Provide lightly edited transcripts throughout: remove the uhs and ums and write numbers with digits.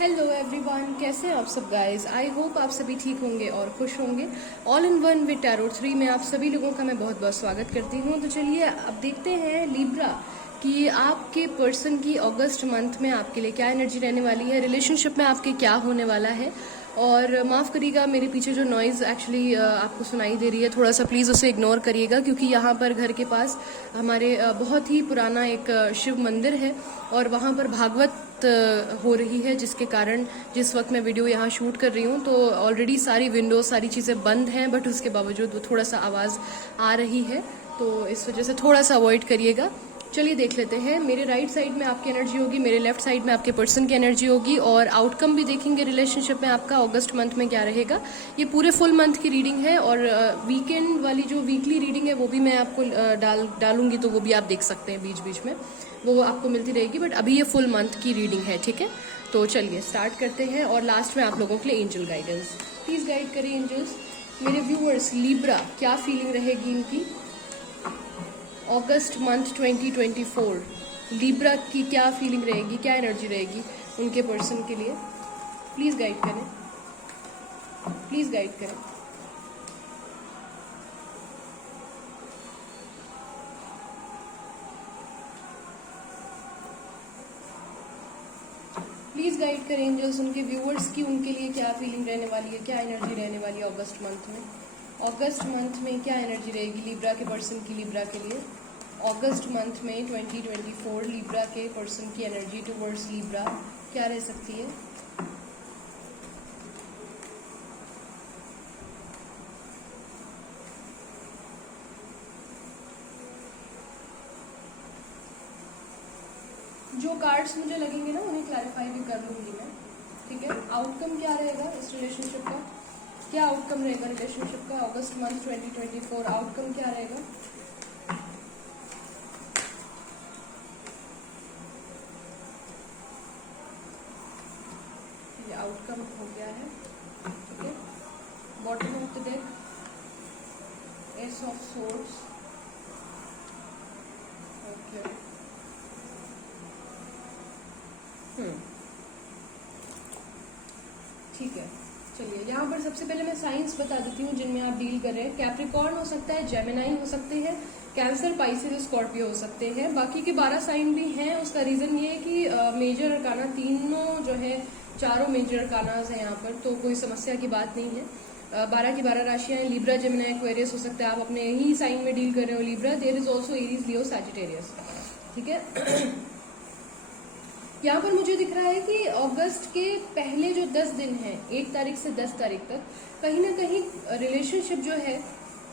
Hello everyone, कैसे हैं आप सब गाइस। आई होप आप सभी ठीक होंगे और खुश होंगे। All in one with tarot 3 में आप सभी लोगों का मैं बहुत बहुत स्वागत करती हूँ। तो चलिए अब देखते हैं लिब्रा कि आपके पर्सन की अगस्त मंथ में आपके लिए क्या एनर्जी रहने वाली है, रिलेशनशिप में आपके क्या होने वाला है। और माफ़ करिएगा, मेरे पीछे जो नॉइज़ एक्चुअली आपको सुनाई दे रही है, थोड़ा सा प्लीज़ उसे इग्नोर करिएगा, क्योंकि यहाँ पर घर के पास हमारे बहुत ही पुराना एक शिव मंदिर है और वहाँ पर भागवत हो रही है, जिसके कारण जिस वक्त मैं वीडियो यहाँ शूट कर रही हूँ तो ऑलरेडी सारी विंडोज सारी चीज़ें बंद हैं, बट उसके बावजूद थोड़ा सा आवाज़ आ रही है, तो इस वजह से थोड़ा सा अवॉइड करिएगा। चलिए देख लेते हैं। मेरे राइट साइड में आपकी एनर्जी होगी, मेरे लेफ्ट साइड में आपके पर्सन की एनर्जी होगी, और आउटकम भी देखेंगे रिलेशनशिप में आपका अगस्त मंथ में क्या रहेगा। ये पूरे फुल मंथ की रीडिंग है, और वीकेंड वाली जो वीकली रीडिंग है वो भी मैं आपको डालूंगी, तो वो भी आप देख सकते हैं बीच बीच में, वो आपको मिलती रहेगी। बट अभी ये फुल मंथ की रीडिंग है, ठीक है। तो चलिए स्टार्ट करते हैं, और लास्ट में आप लोगों के लिए एंजल गाइडेंस। प्लीज़ गाइड करिए एंजल्स। मेरे व्यूअर्स, लिब्रा क्या फीलिंग रहेगी इनकी अगस्त मंथ 2024। लिब्रा की क्या फीलिंग रहेगी, क्या एनर्जी रहेगी उनके पर्सन के लिए। प्लीज़ गाइड करें, प्लीज़ गाइड करें। प्लीज़ गाइड करें एंजल्स उनके व्यूअर्स की, उनके लिए क्या फीलिंग रहने वाली है, क्या एनर्जी रहने वाली है अगस्त मंथ में। अगस्त मंथ में क्या एनर्जी रहेगी लिब्रा के पर्सन की, लिब्रा के लिए अगस्त मंथ में 2024 लिब्रा के पर्सन की एनर्जी टुवर्ड्स लिब्रा क्या रह सकती है। जो कार्ड्स मुझे लगेंगे ना उन्हें क्लैरिफाई भी कर लूंगी मैं, ठीक है। आउटकम क्या रहेगा इस रिलेशनशिप का, क्या आउटकम रहेगा रिलेशनशिप का अगस्त मंथ 2024, आउटकम क्या रहेगा। ये आउटकम हो गया है, ठीक है। Bottom of the deck, S of swords, okay. ठीक है, चलिए यहाँ पर सबसे पहले मैं साइंस बता देती हूँ जिनमें आप डील कर रहे हैं। कैप्रिकॉर्न हो सकता है, जेमिनाई हो सकते हैं, कैंसर, पाइसेस, स्कॉर्पियो हो सकते हैं। बाकी के 12 साइन भी हैं। उसका रीजन ये है कि मेजर अरकाना तीनों जो है, चारों मेजर अरकानाज हैं यहाँ पर, तो कोई समस्या की बात नहीं है। 12 की 12 राशियां हैं। लिब्रा, जेमिनाई, एक्वेरियस हो सकता है, आप अपने ही साइन में डील कर रहे हो Libra. There is also Aries, Leo, Sagittarius, ठीक है। यहाँ पर मुझे दिख रहा है कि अगस्त के पहले जो 10 दिन हैं, 1 तारीख से 10 तारीख तक, कहीं ना कहीं रिलेशनशिप जो है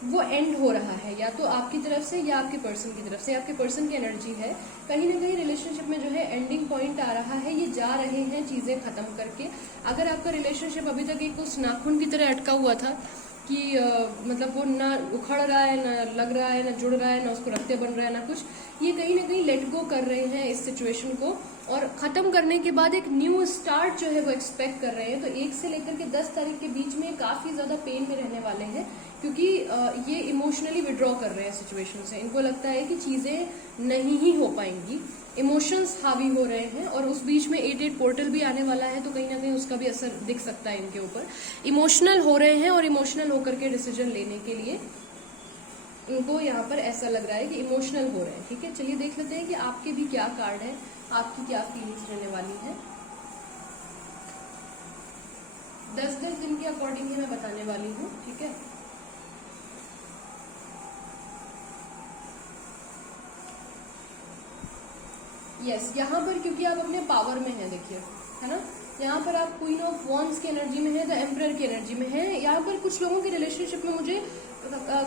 वो एंड हो रहा है, या तो आपकी तरफ से या आपके पर्सन की तरफ से। आपके पर्सन की एनर्जी है, कहीं ना कहीं रिलेशनशिप में जो है एंडिंग पॉइंट आ रहा है, ये जा रहे हैं चीजें खत्म करके। अगर आपका रिलेशनशिप अभी तक एक उस नाखून की तरह अटका हुआ था कि मतलब वो ना उखड़ रहा है, ना लग रहा है, ना जुड़ रहा है, ना उसको रखते बन रहा है, ना कुछ, ये कहीं ना कहीं लेट गो कर रहे हैं इस सिचुएशन को, और खत्म करने के बाद एक न्यू स्टार्ट जो है वो एक्सपेक्ट कर रहे हैं। तो 1 से लेकर के 10 तारीख के बीच में काफी ज्यादा पेन में रहने वाले हैं, क्योंकि ये इमोशनली विड्रॉ कर रहे हैं सिचुएशन से। इनको लगता है कि चीजें नहीं ही हो पाएंगी, इमोशंस हावी हो रहे हैं, और उस बीच में 8 पोर्टल भी आने वाला है, तो कहीं ना कहीं उसका भी असर दिख सकता है इनके ऊपर। इमोशनल हो रहे हैं, और इमोशनल होकर के डिसीजन लेने के लिए इनको यहाँ पर ऐसा लग रहा है कि इमोशनल हो रहे हैं, ठीक है। चलिए देख लेते हैं कि आपके भी क्या कार्ड है, आपकी क्या फीलिंग्स रहने वाली है। 10-10 दिन के अकॉर्डिंग ही मैं बताने वाली हूँ, ठीक है। यस, यहाँ पर क्योंकि आप अपने पावर में हैं, देखिए, है ना, यहाँ पर आप क्वीन ऑफ वॉन्ड्स की एनर्जी में है, द एम्परर की एनर्जी में है। यहाँ पर कुछ लोगों के रिलेशनशिप में मुझे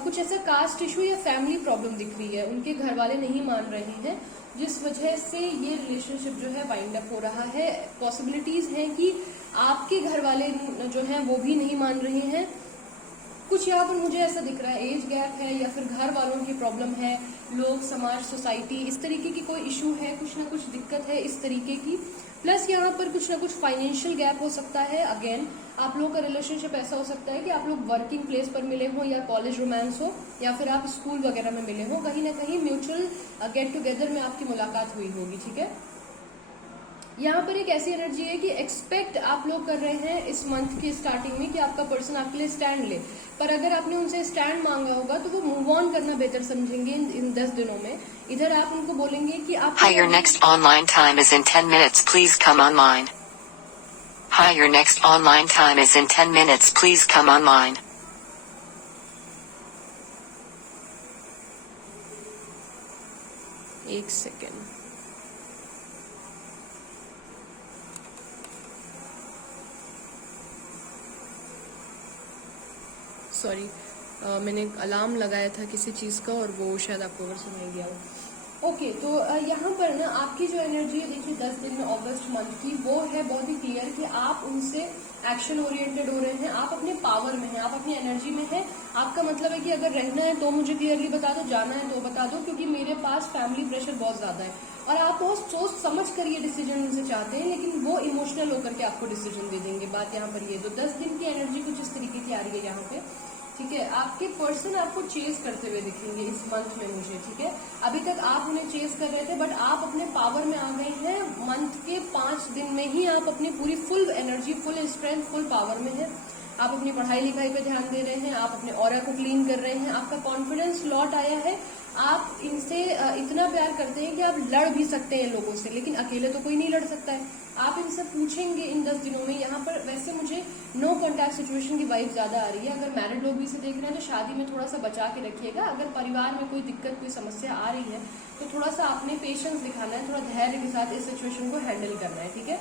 कुछ ऐसा कास्ट इशू या फैमिली प्रॉब्लम दिख रही है, उनके घर वाले नहीं मान रहे हैं, जिस वजह से ये रिलेशनशिप जो है वाइंड अप हो रहा है। पॉसिबिलिटीज हैं कि आपके घर वाले जो हैं वो भी नहीं मान रहे हैं। कुछ यहाँ पर मुझे ऐसा दिख रहा है, एज गैप है, या फिर घर वालों की प्रॉब्लम है, लोग, समाज, सोसाइटी, इस तरीके की कोई इशू है, कुछ ना कुछ दिक्कत है इस तरीके की। प्लस यहाँ पर कुछ ना कुछ फाइनेंशियल गैप हो सकता है। अगेन आप लोगों का रिलेशनशिप ऐसा हो सकता है कि आप लोग वर्किंग प्लेस पर मिले हो, या कॉलेज रोमांस हो, या फिर आप स्कूल वगैरह में मिले हो, कहीं ना कहीं म्यूचुअल गेट टुगेदर में आपकी मुलाकात हुई होगी, ठीक है। यहाँ पर एक ऐसी एनर्जी है कि एक्सपेक्ट आप लोग कर रहे हैं इस मंथ की स्टार्टिंग में कि आपका पर्सन आपके लिए स्टैंड ले, पर अगर आपने उनसे स्टैंड मांगा होगा तो वो मूव ऑन करना बेहतर समझेंगे इन 10 दिनों में। इधर आप उनको बोलेंगे कि आप Hi, your next online time is in 10 minutes. Please come online. Hi, your next online time is in 10 minutes. Please come online. एक सेकेंड, सॉरी, मैंने एक अलार्म लगाया था किसी चीज़ का और वो शायद आपको अगर सुनाई दिया हो। ओके, तो यहाँ पर ना आपकी जो एनर्जी है, देखिए 10 दिन में अगस्त मंथ की, वो है बहुत ही क्लियर कि आप उनसे एक्शन ओरिएंटेड हो रहे हैं, आप अपने पावर में हैं, आप अपनी एनर्जी में हैं। आपका मतलब है कि अगर रहना है तो मुझे क्लियरली बता दो, जाना है तो बता दो, क्योंकि मेरे पास फैमिली प्रेशर बहुत ज्यादा है और आप बहुत सोच समझ कर ये डिसीजन उनसे चाहते हैं, लेकिन वो इमोशनल होकर के आपको डिसीजन दे देंगे। बात यहाँ पर ये, तो 10 दिन की एनर्जी कुछ इस तरीके की आ रही है यहाँ पे, ठीक है। आपके पर्सन आपको चेस करते हुए दिखेंगे इस मंथ में मुझे, ठीक है। अभी तक आप उन्हें चेस कर रहे थे, बट आप अपने पावर में आ गए हैं। मंथ के 5 दिन में ही आप अपनी पूरी full energy, full strength, full power में है। आप अपनी पढ़ाई लिखाई पे ध्यान दे रहे हैं, आप अपने ऑरा को क्लीन कर रहे हैं, आपका कॉन्फिडेंस लौट आया है। आप इनसे इतना प्यार करते हैं कि आप लड़ भी सकते हैं लोगों से, लेकिन अकेले तो कोई नहीं लड़ सकता है। आप इनसे पूछेंगे इन 10 दिनों में। यहाँ पर वैसे मुझे नो कॉन्टैक्ट सिचुएशन की वाइब ज्यादा आ रही है। अगर मैरिड लोग भी इसे देख रहे हैं तो शादी में थोड़ा सा बचा के रखिएगा। अगर परिवार में कोई दिक्कत, कोई समस्या आ रही है तो थोड़ा सा आपने पेशेंस दिखाना है, थोड़ा धैर्य के साथ इस सिचुएशन को हैंडल करना है, ठीक है।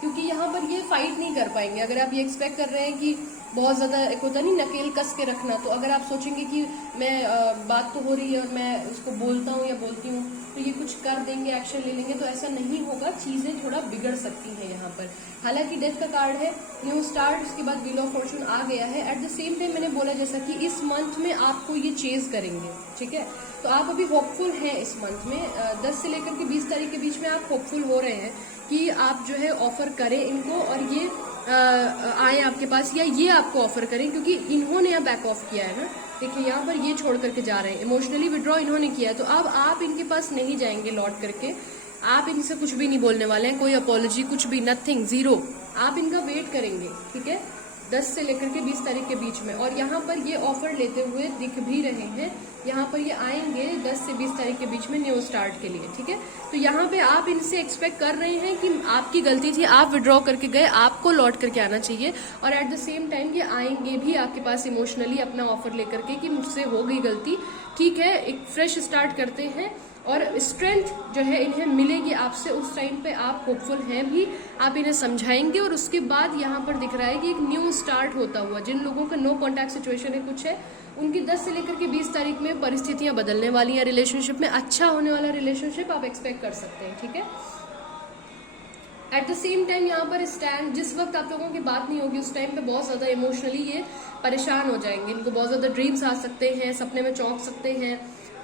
क्योंकि यहाँ पर ये फाइट नहीं कर पाएंगे। अगर आप ये एक्सपेक्ट कर रहे हैं कि बहुत ज्यादा एक होता नहीं नकेल कस के रखना, तो अगर आप सोचेंगे कि मैं बात तो हो रही है और मैं उसको बोलता हूँ या बोलती हूँ तो ये कुछ कर देंगे, एक्शन ले लेंगे, तो ऐसा नहीं होगा। चीजें थोड़ा बिगड़ सकती हैं यहाँ पर। हालांकि डेथ का कार्ड है, न्यू स्टार्ट, उसके बाद व्हील ऑफ फॉर्चून आ गया है। एट द सेम टाइम मैंने बोला जैसा कि इस मंथ में आपको ये चेज करेंगे, ठीक है। तो आप अभी होपफुल हैं इस मंथ में। 10 से लेकर के 20 तारीख के बीच में आप होपफुल हो रहे हैं कि आप जो है ऑफर करें इनको और ये आए आपके पास, या ये आपको ऑफर करें, क्योंकि इन्होंने यहाँ बैक ऑफ किया है ना। देखिए यहाँ पर ये छोड़ करके जा रहे हैं, इमोशनली विड्रॉ इन्होंने किया है, तो अब आप इनके पास नहीं जाएंगे लौट करके। आप इनसे कुछ भी नहीं बोलने वाले हैं, कोई अपॉलॉजी, कुछ भी, नथिंग, जीरो। आप इनका वेट करेंगे, ठीक है, 10 से लेकर के 20 तारीख के बीच में। और यहाँ पर ये ऑफर लेते हुए दिख भी रहे हैं। यहाँ पर ये आएंगे 10 से 20 तारीख के बीच में न्यू स्टार्ट के लिए, ठीक है। तो यहाँ पे आप इनसे एक्सपेक्ट कर रहे हैं कि आपकी गलती थी, आप विड्रॉ करके गए, आपको लौट करके आना चाहिए। और एट द सेम टाइम ये आएंगे भी आपके पास इमोशनली अपना ऑफर लेकर के कि मुझसे हो गई गलती, ठीक है, एक फ्रेश स्टार्ट करते हैं। और स्ट्रेंथ जो है इन्हें मिलेगी आपसे, उस टाइम पे आप होपफुल हैं भी, आप इन्हें समझाएंगे। और उसके बाद यहाँ पर दिख रहा है कि एक न्यू स्टार्ट होता हुआ, जिन लोगों का नो कॉन्टैक्ट सिचुएशन है कुछ है, उनकी 10 से लेकर के 20 तारीख में परिस्थितियां बदलने वाली हैं। रिलेशनशिप में अच्छा होने वाला रिलेशनशिप आप एक्सपेक्ट कर सकते हैं, ठीक है। एट द सेम टाइम यहाँ पर स्टैंड, जिस वक्त आप लोगों की बात नहीं होगी उस टाइम पे बहुत ज्यादा इमोशनली ये परेशान हो जाएंगे। इनको बहुत ज्यादा ड्रीम्स आ सकते हैं, सपने में चौंक सकते हैं,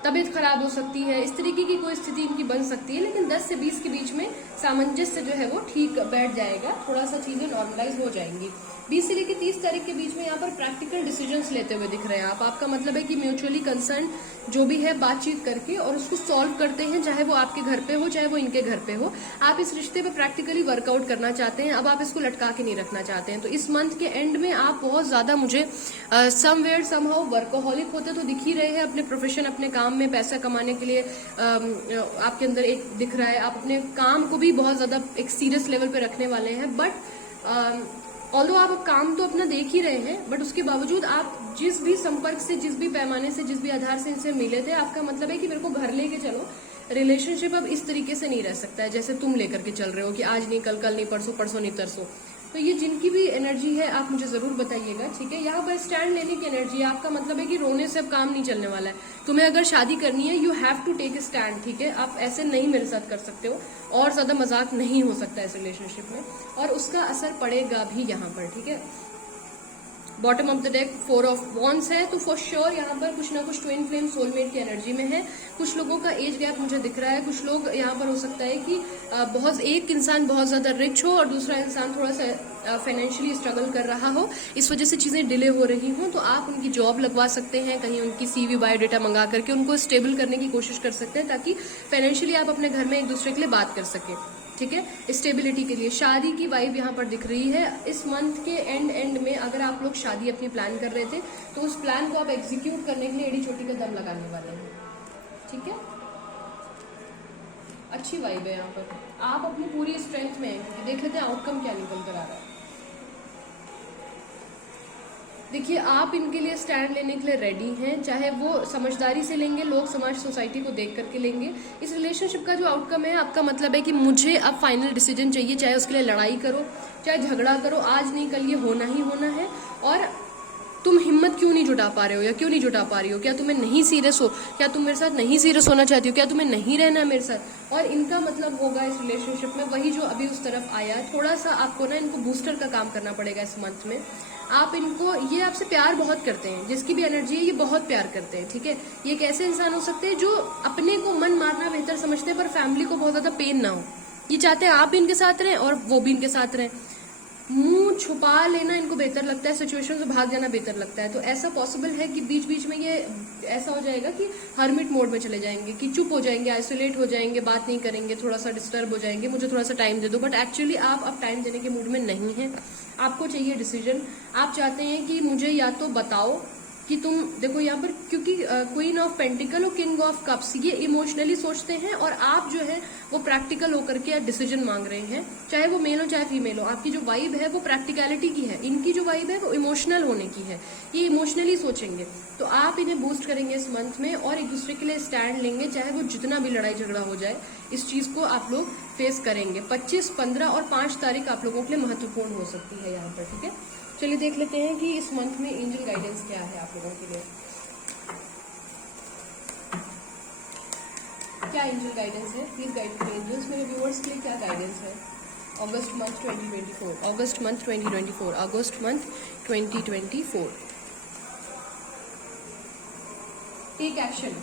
तबीयत खराब हो सकती है, इस तरीके की कोई स्थिति इनकी बन सकती है। लेकिन 10 से 20 के बीच में सामंजस्य जो है वो ठीक बैठ जाएगा, थोड़ा सा चीजें नॉर्मलाइज हो जाएंगी। 20 से लेकर 30 तारीख के बीच में यहाँ पर प्रैक्टिकल डिसीजंस लेते हुए दिख रहे हैं आप। आपका मतलब है कि म्यूचुअली कंसर्न जो भी है बातचीत करके और उसको सॉल्व करते हैं, चाहे वो आपके घर पे हो चाहे वो इनके घर पे हो। आप इस रिश्ते पे प्रैक्टिकली वर्कआउट करना चाहते हैं, अब आप इसको लटका के नहीं रखना चाहते हैं। तो इस मंथ के एंड में आप बहुत ज्यादा मुझे समवेयर समहाउ वर्कोहॉलिक होते तो दिख ही रहे हैं। अपने प्रोफेशन, अपने काम में पैसा कमाने के लिए आपके अंदर एक दिख रहा है। आप अपने काम को भी बहुत ज्यादा एक सीरियस लेवल पे रखने वाले हैं। बट ऑल्दो आप काम तो अपना देख ही रहे हैं, बट उसके बावजूद आप जिस भी संपर्क से, जिस भी पैमाने से, जिस भी आधार से इनसे मिले थे, आपका मतलब है कि मेरे को घर लेके चलो। रिलेशनशिप अब इस तरीके से नहीं रह सकता है जैसे तुम लेकर के चल रहे हो कि आज नहीं कल, कल नहीं परसों, परसों नहीं तरसों। तो ये जिनकी भी एनर्जी है आप मुझे जरूर बताइएगा, ठीक है। यहाँ पर स्टैंड लेने की एनर्जी है, आपका मतलब है कि रोने से अब काम नहीं चलने वाला है। तुम्हें अगर शादी करनी है, you have to take stand, ठीक है। आप ऐसे नहीं मेरे साथ कर सकते हो, और ज्यादा मजाक नहीं हो सकता इस रिलेशनशिप में, और उसका असर पड़ेगा भी यहाँ पर, ठीक है। Bottom of the deck 4 of wands है, तो फॉर श्योर यहाँ पर कुछ ना कुछ ट्विन फ्लेम सोलमेट की एनर्जी में है। कुछ लोगों का एज गैप मुझे दिख रहा है। कुछ लोग यहाँ पर हो सकता है कि बहुत एक इंसान बहुत ज्यादा रिच हो और दूसरा इंसान थोड़ा सा फाइनेंशियली स्ट्रगल कर रहा हो, इस वजह से चीजें डिले हो रही हों। तो आप उनकी जॉब लगवा सकते हैं, कहीं उनकी CV बायोडेटा मंगा करके उनको स्टेबल करने की कोशिश कर सकते हैं, ताकि फाइनेंशियली आप अपने घर में एक दूसरे के लिए बात कर सकें। ठीक है, स्टेबिलिटी के लिए। शादी की वाइब यहाँ पर दिख रही है। इस मंथ के एंड में अगर आप लोग शादी अपनी प्लान कर रहे थे तो उस प्लान को आप एग्जीक्यूट करने के लिए एड़ी चोटी का दम लगाने वाले हैं, ठीक है। अच्छी वाइब है यहाँ पर, आप अपनी पूरी स्ट्रेंथ में हैं। देख लेते हैं आउटकम क्या निकल कर आ रहा है। देखिए, आप इनके लिए स्टैंड लेने के लिए रेडी हैं, चाहे वो समझदारी से लेंगे, लोग समाज सोसाइटी को देख करके लेंगे। इस रिलेशनशिप का जो आउटकम है आपका मतलब है कि मुझे अब फाइनल डिसीजन चाहिए, चाहे उसके लिए लड़ाई करो, चाहे झगड़ा करो, आज नहीं कल ये होना ही होना है। और तुम हिम्मत क्यों नहीं जुटा पा रहे हो या क्यों नहीं जुटा पा रही हो? क्या तुम्हें नहीं सीरियस हो? क्या तुम मेरे साथ नहीं सीरियस होना चाहती हो? क्या तुम्हें नहीं रहना मेरे साथ? और इनका मतलब होगा इस रिलेशनशिप में वही जो अभी उस तरफ आया। थोड़ा सा आपको ना इनको बूस्टर का काम करना पड़ेगा इस मंथ में। आप इनको, ये आपसे प्यार बहुत करते हैं, जिसकी भी एनर्जी है ये बहुत प्यार करते हैं, ठीक है। ये एक ऐसे इंसान हो सकते हैं जो अपने को मन मारना बेहतर समझते हैं पर फैमिली को बहुत ज्यादा पेन ना हो। ये चाहते हैं आप भी इनके साथ रहें और वो भी इनके साथ रहें। मुंह छुपा लेना इनको बेहतर लगता है, सिचुएशन से भाग जाना बेहतर लगता है। तो ऐसा पॉसिबल है कि बीच बीच में ये ऐसा हो जाएगा कि हर्मिट मोड में चले जाएंगे, कि चुप हो जाएंगे, आइसोलेट हो जाएंगे, बात नहीं करेंगे, थोड़ा सा डिस्टर्ब हो जाएंगे, मुझे थोड़ा सा टाइम दे दो। बट एक्चुअली आप अब टाइम देने के मूड में नहीं है, आपको चाहिए डिसीजन। आप चाहते हैं कि मुझे या तो बताओ कि तुम, देखो यहाँ पर क्योंकि क्वीन ऑफ पेंटिकल और किंग ऑफ कप्स ये इमोशनली सोचते हैं और आप जो है वो प्रैक्टिकल होकर के डिसीजन मांग रहे हैं, चाहे वो मेल हो चाहे फीमेल हो। आपकी जो वाइब है वो प्रैक्टिकलिटी की है, इनकी जो वाइब है वो इमोशनल होने की है, ये इमोशनली सोचेंगे। तो आप इन्हें बूस्ट करेंगे इस मंथ में और एक दूसरे के लिए स्टैंड लेंगे, चाहे वो जितना भी लड़ाई झगड़ा हो जाए, इस चीज को आप लोग फेस करेंगे। 25, 15 और 5 तारीख आप लोगों के लिए महत्वपूर्ण हो सकती है यहाँ पर, ठीक है। चलिए देख लेते हैं कि इस मंथ में एंजल गाइडेंस क्या है आप लोगों के लिए। क्या एंजल गाइडेंस है? प्लीज गाइड करें एंजल्स, मेरे व्यूअर्स के लिए क्या गाइडेंस है अगस्त मंथ 2024, अगस्त मंथ 2024, अगस्त मंथ 2024। टेक एक्शन,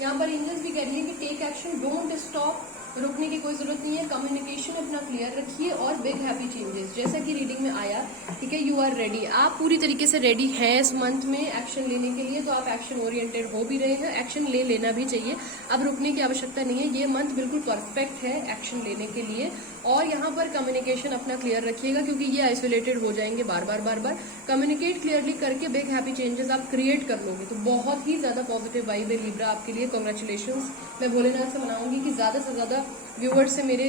यहाँ पर एंजल्स भी कह रही है कि टेक एक्शन, डोंट स्टॉप, रुकने की कोई जरूरत नहीं है। कम्युनिकेशन अपना क्लियर रखिए और बिग हैप्पी चेंजेस, जैसा कि रीडिंग में आया, ठीक है। यू आर रेडी, आप पूरी तरीके से रेडी हैं इस मंथ में एक्शन लेने के लिए। तो आप एक्शन ओरिएंटेड हो भी रहे हैं, एक्शन ले लेना भी चाहिए, अब रुकने की आवश्यकता नहीं है। ये मंथ बिल्कुल परफेक्ट है एक्शन लेने के लिए। और यहाँ पर कम्युनिकेशन अपना क्लियर रखिएगा क्योंकि ये आइसोलेटेड हो जाएंगे बार बार। कम्युनिकेट क्लियरली करके बिग हैप्पी चेंजेस आप क्रिएट कर लोगे, तो बहुत ही ज्यादा पॉजिटिव वाइब है लिब्रा आपके लिए। कांग्रेचुलेशंस, मैं भोलेनाथ से मनाऊंगी कि ज्यादा से ज्यादा व्यूअर्स से मेरे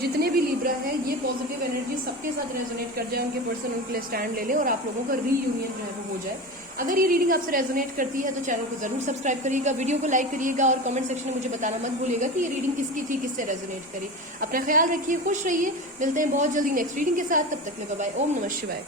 जितने भी लिब्रा है ये पॉजिटिव एनर्जी सबके साथ रेजोनेट कर जाए, उनके पर्सन उनके लिए स्टैंड ले ले और आप लोगों का रीयूनियन जो है वो हो जाए। अगर ये रीडिंग आपसे रेजोनेट करती है तो चैनल को जरूर सब्सक्राइब करिएगा, वीडियो को लाइक करिएगा और कमेंट सेक्शन में मुझे बताना मत भूलिएगा कि ये रीडिंग किसकी थी, किससे रेजोनेट करी। अपना ख्याल रखिए, खुश रहिए, मिलते हैं बहुत जल्दी नेक्स्ट रीडिंग के साथ, तब तक के लिए बाय बाय। ओम नमः शिवाय।